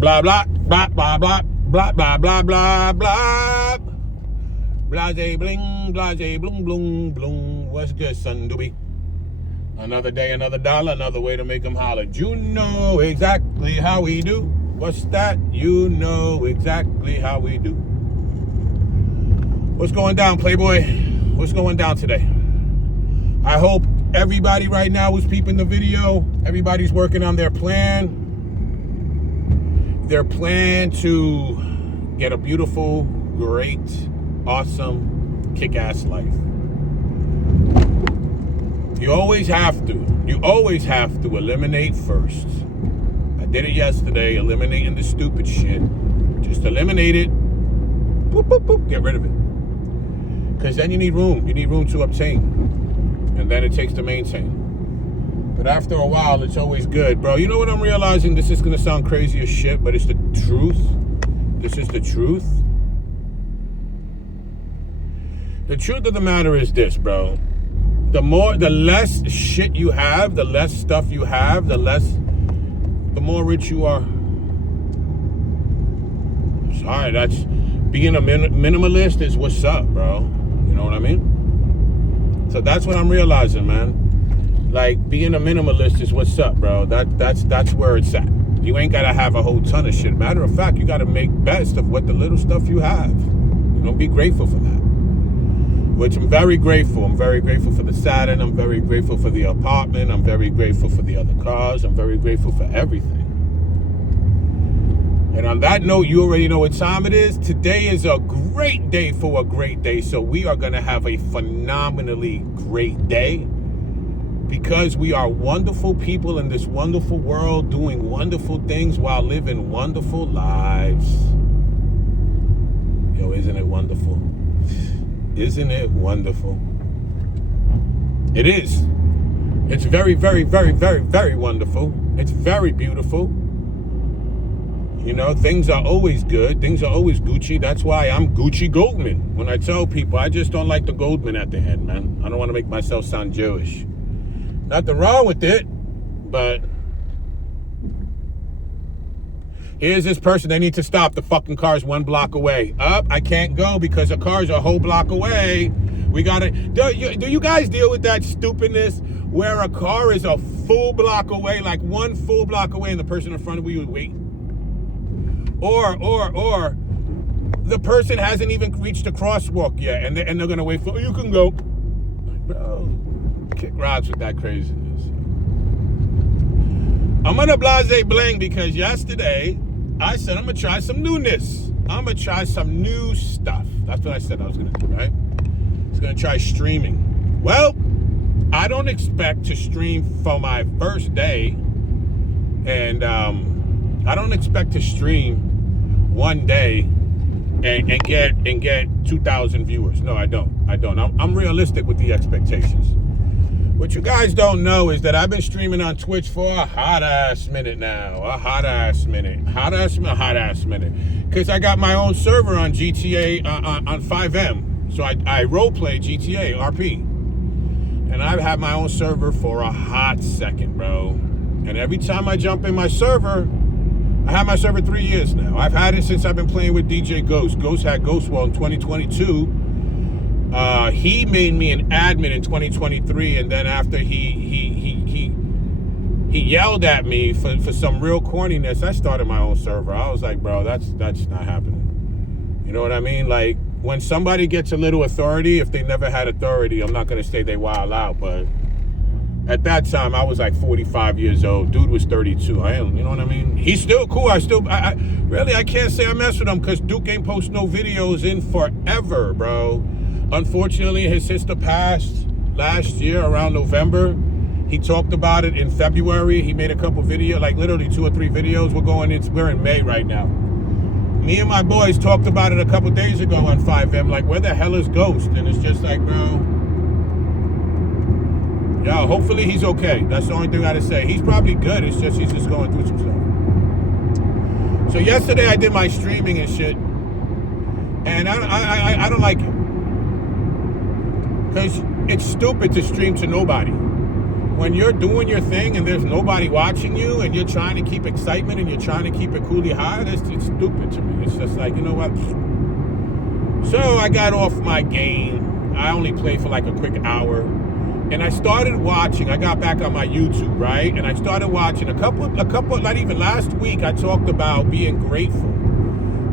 Blah, blah, blah, blah, blah, blah, blah, blah, blah, blah. Blahzay bling, blahzay blung, blung, blung. What's good, son doobie? Another day, another dollar, another way to make them holler. You know exactly how we do. What's that? You know exactly how we do. What's going down, Playboy? What's going down today? I hope everybody right now who's peeping the video, everybody's working on their plan. Their plan to get a beautiful, great, awesome, kick-ass life. You always have to eliminate first. I did it yesterday, eliminating the stupid shit. Just eliminate it. Boop, boop, boop, get rid of it. Because then you need room. You need room to obtain. And then it takes to maintain. But after a while, it's always good. Bro, you know what I'm realizing? This is going to sound crazy as shit, but it's the truth. This is the truth. The truth of the matter is this, bro. The less shit you have, the less stuff you have, the more rich you are. Sorry, that's being a minimalist is what's up, bro. You know what I mean? So that's what I'm realizing, man. Like, being a minimalist is what's up, bro. That's where it's at. You ain't gotta have a whole ton of shit. Matter of fact, you gotta make best of what the little stuff you have. You know, be grateful for that. Which I'm very grateful. I'm very grateful for the Saturn. I'm very grateful for the apartment. I'm very grateful for the other cars. I'm very grateful for everything. And on that note, you already know what time it is. Today is a great day for a great day. So we are going to have a phenomenally great day because we are wonderful people in this wonderful world doing wonderful things while living wonderful lives. Yo, isn't it wonderful? Isn't it wonderful? It is. It's very, very, very, very, very wonderful. It's very beautiful. You know, things are always good. Things are always Gucci. That's why I'm Gucci Goldman. When I tell people, I just don't like the Goldman at the end, man. I don't want to make myself sound Jewish. Nothing wrong with it, but here's this person. They need to stop. The fucking car's 1 block away. Up, I can't go because the car's a whole block away. We gotta. Do you guys deal with that stupidness where a car is a full block away, like 1 full block away, and the person in front of you wait? Or the person hasn't even reached the crosswalk yet, and they're gonna wait for you can go. Bro, kick rocks with that craziness. I'm gonna Blahzay Bling because yesterday I said I'm gonna try some newness. I'm gonna try some new stuff. That's what I said I was gonna do, right? I was gonna try streaming. Well, I don't expect to stream for my first day, and I don't expect to stream one day and get 2,000 viewers. No, I don't. I'm realistic with the expectations. What you guys don't know is that I've been streaming on Twitch for a hot-ass minute now. A hot-ass minute. Because I got my own server on GTA, on 5M. So I role-play GTA, RP. And I've had my own server for a hot second, bro. And every time I jump in my server, I have my server 3 years now. I've had it since I've been playing with DJ Ghost. Ghost had Ghostwall in 2022. He made me an admin in 2023, and then after he yelled at me for some real corniness, I started my own server. I was like, bro, that's not happening. You know what I mean? Like, when somebody gets a little authority, if they never had authority, I'm not gonna say they wild out, but at that time I was like 45 years old. Dude was 32. You know what I mean? He's still cool. I really can't say I mess with him because Duke ain't post no videos in forever, bro. Unfortunately, his sister passed last year around November. He talked about it in February. He made a couple videos, like literally 2 or 3 videos. We're in May right now. Me and my boys talked about it a couple days ago on 5M. Like, where the hell is Ghost? And it's just like, bro, yo, hopefully he's okay. That's the only thing I gotta say. He's probably good. It's just he's just going through some stuff. So yesterday I did my streaming and shit, and I don't like it because it's stupid to stream to nobody. when you're doing your thing and there's nobody watching you and you're trying to keep excitement and you're trying to keep it coolly high, it's stupid to me. It's just like, you know what? So I got off my game. I only played for like a quick hour. And I started watching. I got back on my YouTube, right? And I started watching a couple, not even last week, I talked about being grateful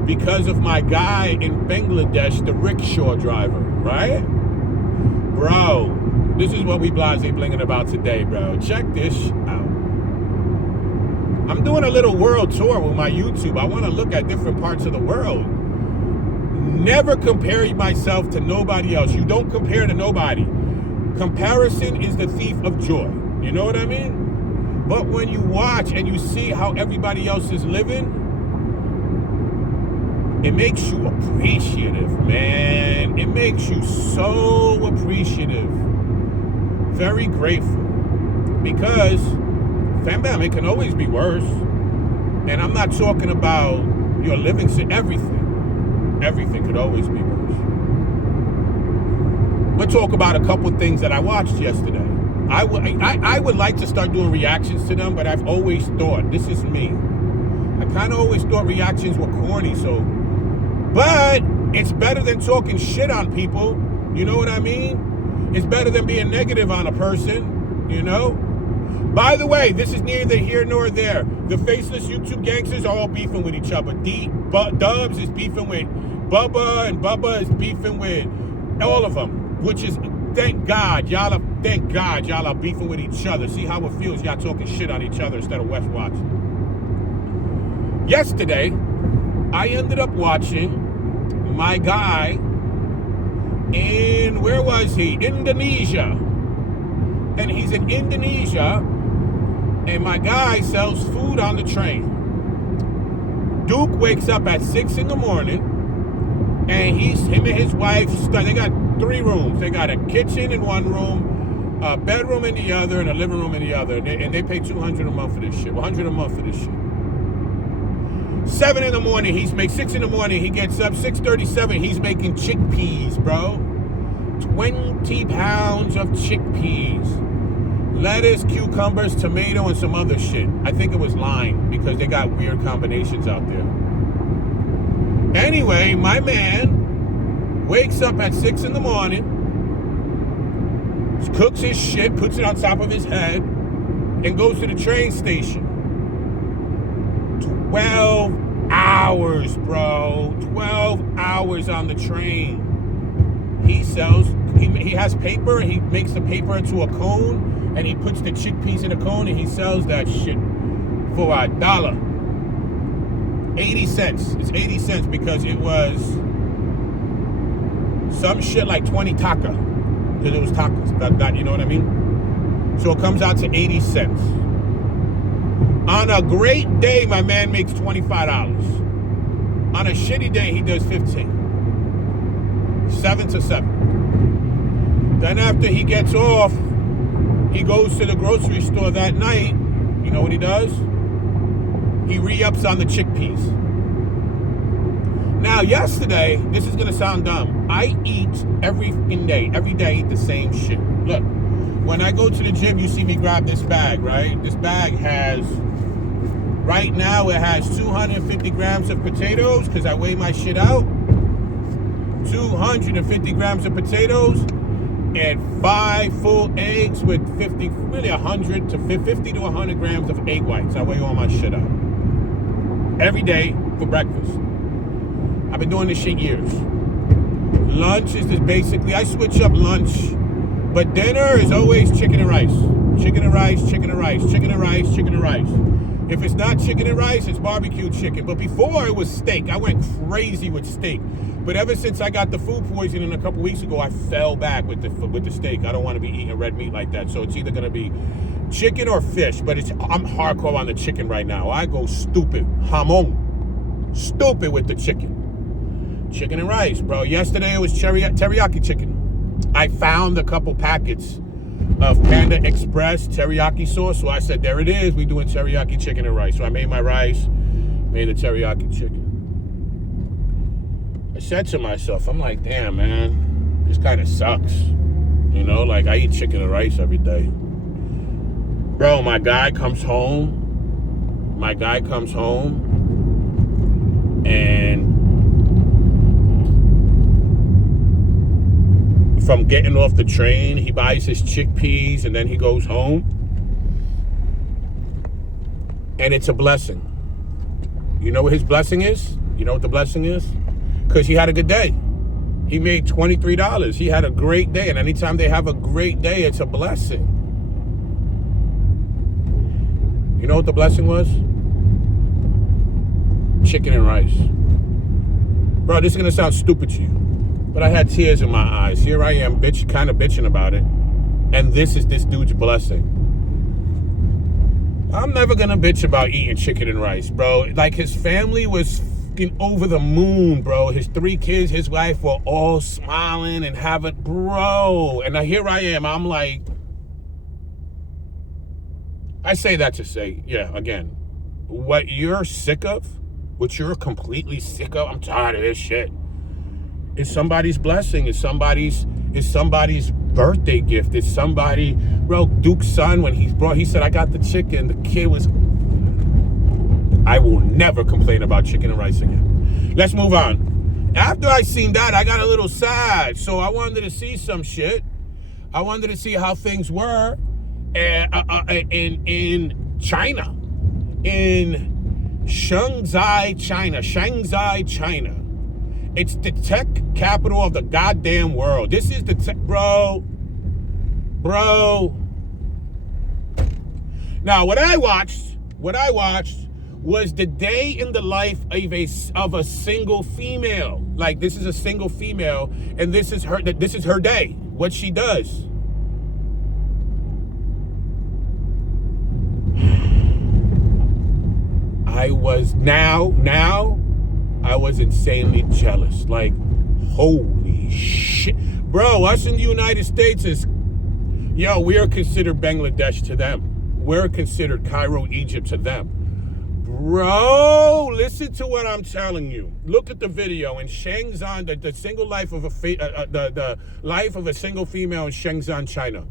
because of my guy in Bangladesh, the rickshaw driver, right? Bro, this is what we Blahzay Blinging about today, bro. Check this out. I'm doing a little world tour with my YouTube. I want to look at different parts of the world. Never compare myself to nobody else. You don't compare to nobody. Comparison is the thief of joy. You know what I mean? But when you watch and you see how everybody else is living, it makes you appreciative, man. It makes you so appreciative. Very grateful. Because pandemic can always be worse. And I'm not talking about your living, everything. Everything could always be worse. We'll talk about a couple of things that I watched yesterday. I would like to start doing reactions to them, but I've always thought, this is me, I kind of always thought reactions were corny, but it's better than talking shit on people, you know what I mean? It's better than being negative on a person, you know? By the way, this is neither here nor there. The faceless YouTube gangsters are all beefing with each other. Dubs is beefing with Bubba, and Bubba is beefing with all of them. Which is, thank God y'all are beefing with each other. See how it feels, y'all talking shit on each other instead of West watching. Yesterday, I ended up watching my guy in, where was he? Indonesia. And he's in Indonesia, and my guy sells food on the train. Duke wakes up at 6 in the morning, and him and his wife, they got 3 rooms. They got a kitchen in one room, a bedroom in the other, and a living room in the other. And they pay $200 a month for this shit. $100 a month for this shit. 7 in the morning, 6 in the morning, he gets up. 6:37, he's making chickpeas, bro. 20 pounds of chickpeas. Lettuce, cucumbers, tomato, and some other shit. I think it was lime, because they got weird combinations out there. Anyway, my man wakes up at 6 in the morning, cooks his shit, puts it on top of his head, and goes to the train station. 12 hours, bro. 12 hours on the train. He has paper, and he makes the paper into a cone, and he puts the chickpeas in a cone, and he sells that shit for $1. 80 cents. It's 80 cents because it was some shit like 20 taka, because it was tacos. That, you know what I mean? So it comes out to 80 cents. On a great day, my man makes $25. On a shitty day, he does 15. 7 to 7. Then after he gets off, he goes to the grocery store that night. You know what he does? He re-ups on the chickpeas. Now, yesterday, this is going to sound dumb. I eat every day. Every day I eat the same shit. Look, when I go to the gym, you see me grab this bag, right? This bag has, right now, it has 250 grams of potatoes, because I weigh my shit out. 250 grams of potatoes and 5 full eggs with 50 to 100 grams of egg whites. I weigh all my shit out. Every day for breakfast. I've been doing this shit years. Lunch is just basically, I switch up lunch, but dinner is always chicken and rice. Chicken and rice, chicken and rice, chicken and rice, chicken and rice. If it's not chicken and rice, it's barbecue chicken. But before it was steak. I went crazy with steak. But ever since I got the food poisoning a couple weeks ago, I fell back with the steak. I don't want to be eating red meat like that. So it's either going to be chicken or fish. But I'm hardcore on the chicken right now. I go stupid. Hamon. Stupid with the chicken. Chicken and rice, bro. Yesterday it was teriyaki chicken. I found a couple packets of Panda Express teriyaki sauce. So I said, there it is. We doing teriyaki chicken and rice. So I made my rice, made the teriyaki chicken. I said to myself, I'm like, damn, man, this kind of sucks. You know, like I eat chicken and rice every day. Bro, my guy comes home. And from getting off the train, he buys his chickpeas and then he goes home. And it's a blessing. You know what his blessing is? You know what the blessing is? Because he had a good day. He made $23. He had a great day. And anytime they have a great day, it's a blessing. You know what the blessing was? Chicken and rice. Bro, this is going to sound stupid to you, but I had tears in my eyes. Here I am, kind of bitching about it. And this is this dude's blessing. I'm never going to bitch about eating chicken and rice, bro. Like, his family was fucking over the moon, bro. His 3 kids, his wife were all smiling and having, bro. And here I am. I'm like, I say that to say, yeah, again, what you're sick of, what you're completely sick of, I'm tired of this shit. It's somebody's blessing. It's somebody's birthday gift. It's somebody, bro, Duke's son, when he said, I got the chicken, the kid was, I will never complain about chicken and rice again. Let's move on. After I seen that, I got a little sad. So I wanted to see some shit. I wanted to see how things were in China. In Shanghai, China. It's the tech capital of the goddamn world. This is the tech, bro. Now, what I watched was the day in the life of a single female. Like, this is a single female, and this is her day. What she does. I was insanely jealous. Like, holy shit. Bro, us in the United States we are considered Bangladesh to them. We're considered Cairo, Egypt to them. Bro, listen to what I'm telling you. Look at the video in Shenzhen, the single life of the life of a single female in Shenzhen, China.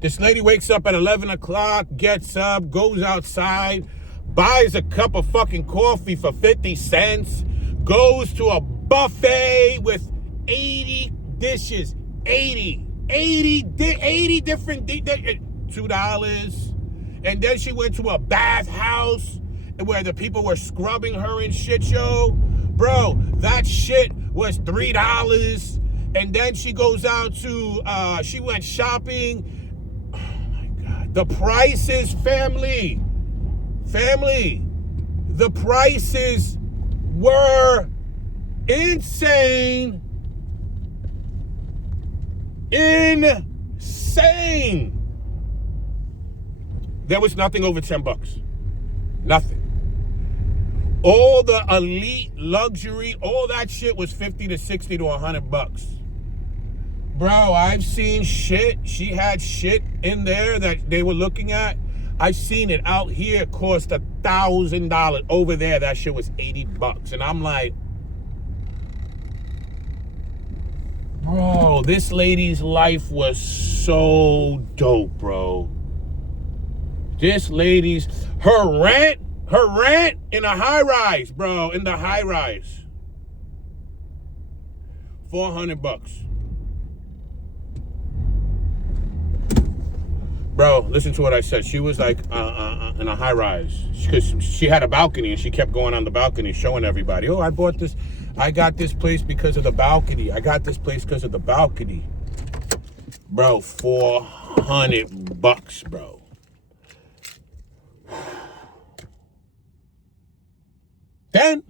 This lady wakes up at 11 o'clock, gets up, goes outside, buys a cup of fucking coffee for 50 cents, goes to a buffet with 80 dishes, 80 different, $2. And then she went to a bath house where the people were scrubbing her and shit, yo. Bro, that shit was $3. And then she goes out to, she went shopping. Oh my God. The prices, family, the prices were insane. There was nothing over $10. Nothing. All the elite luxury, all that shit was $50 to $60 to $100. Bro, I've seen shit. She had shit in there that they were looking at. I've seen it out here cost $1,000. Over there, that shit was $80. And I'm like, bro, this lady's life was so dope, bro. This lady's, her rent in a high rise, bro, in the high rise. $400. Bro, listen to what I said. She was like in a high rise because she had a balcony and she kept going on the balcony showing everybody, oh, I bought this. I got this place because of the balcony. I got this place because of the balcony. Bro, $400, bro. Then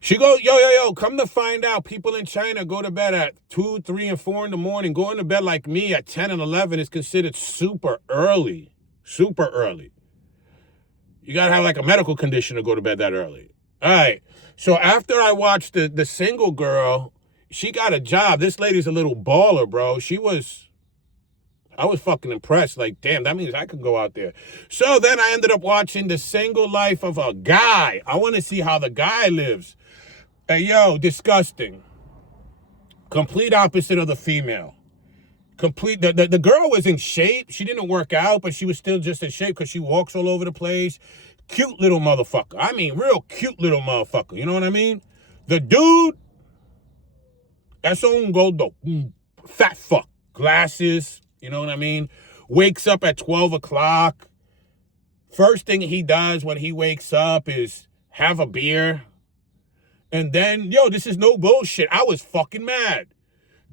she goes, yo, come to find out, people in China go to bed at 2, 3, and 4 in the morning. Going to bed like me at 10 and 11 is considered super early. Super early. You got to have like a medical condition to go to bed that early. All right. So after I watched the single girl, she got a job. This lady's a little baller, bro. I was fucking impressed. Like, damn, that means I could go out there. So then I ended up watching the single life of a guy. I want to see how the guy lives. Hey, yo, disgusting. Complete opposite of the female. Complete. The girl was in shape. She didn't work out, but she was still just in shape because she walks all over the place. Cute little motherfucker. I mean, real cute little motherfucker. You know what I mean? The dude, that's un gordo. Fat fuck. Glasses. You know what I mean? Wakes up at 12 o'clock. First thing he does when he wakes up is have a beer. And then, yo, this is no bullshit. I was fucking mad.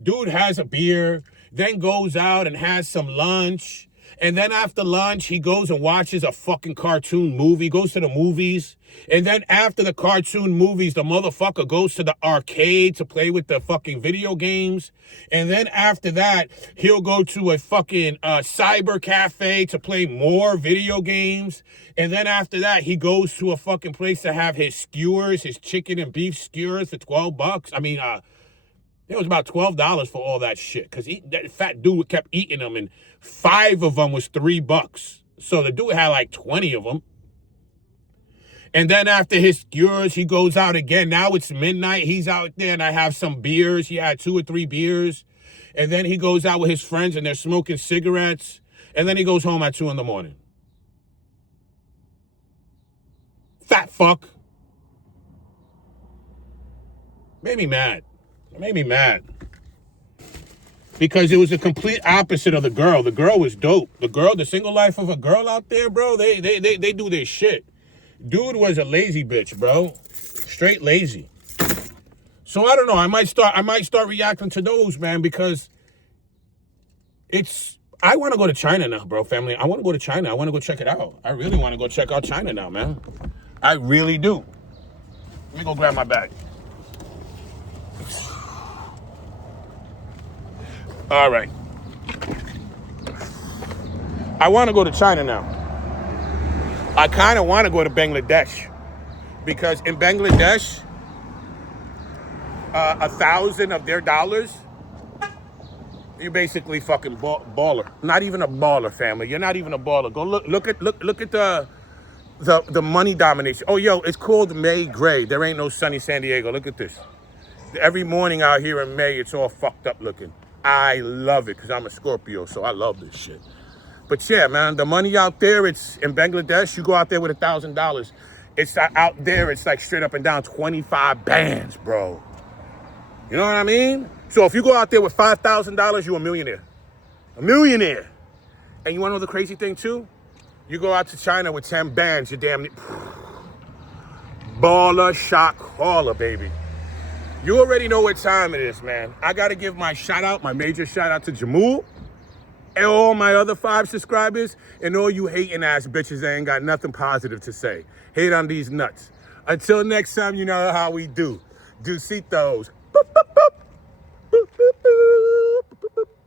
Dude has a beer, then goes out and has some lunch. And then after lunch, he goes and watches a fucking cartoon movie, goes to the movies. And then after the cartoon movies, the motherfucker goes to the arcade to play with the fucking video games. And then after that, he'll go to a fucking cyber cafe to play more video games. And then after that, he goes to a fucking place to have his skewers, his chicken and beef skewers for $12. I mean, it was about $12 for all that shit. Because that fat dude kept eating them, and 5 of them was $3. So the dude had like 20 of them. And then after his skewers, he goes out again. Now it's midnight. He's out there, and I have some beers. He had 2 or 3 beers. And then he goes out with his friends, and they're smoking cigarettes. And then he goes home at 2 in the morning. Fat fuck. Made me mad. It made me mad. Because it was the complete opposite of the girl. The girl was dope. The single life of a girl out there, bro, they do their shit. Dude was a lazy bitch, bro. Straight lazy. So I don't know. I might start reacting to those, man, because I want to go to China now, bro, family. I want to go to China. I want to go check it out. I really want to go check out China now, man. I really do. Let me go grab my bag. All right. I want to go to China now. I kind of want to go to Bangladesh because in Bangladesh, 1,000 of their dollars, you're basically fucking baller. Not even a baller, family. You're not even a baller. Go look at the money domination. Oh, yo, it's called May Gray. There ain't no sunny San Diego. Look at this. Every morning out here in May, it's all fucked up looking. I love it because I'm a Scorpio, so I love this shit. But yeah, man, the money out there, it's in Bangladesh, you go out there with $1,000. It's out there, it's like straight up and down 25 bands, bro. You know what I mean? So if you go out there with $5,000, you're a millionaire. A millionaire. And you want to know the crazy thing too? You go out to China with 10 bands, you're damn near baller shot caller, baby. You already know what time it is, man. I got to give my major shout out to Jamul and all my other 5 subscribers and all you hating ass bitches that ain't got nothing positive to say. Hate on these nuts. Until next time, you know how we do. Deucitos. Boop, boop, boop.